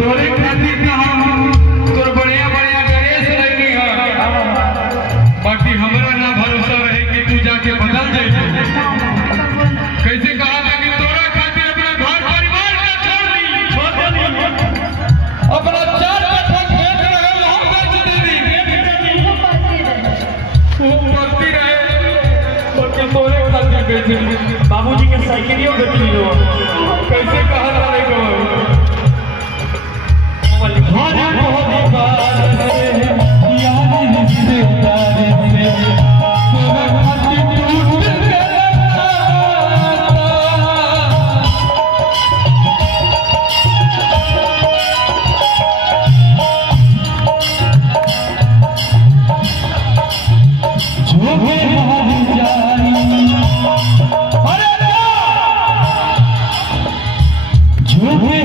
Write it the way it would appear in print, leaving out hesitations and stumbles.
तोरे खातिर तो हम तोर बढ़िया बढ़िया ड्रेस लेनी है, बाकी हमरा ना भरोसा रहे कि तू जाके बदल जाए। कैसे कहा था कि तोरा खातिर अपना घर परिवार का छोड़ दी, अपना 4 कट्ठा खेत रहे वहां बेच दे दी, वो मरती रहे बाकी तोरे खातिर बेच दी। बाबूजी के साइकिलियों बेच लो। कैसे कहा था रे झूठे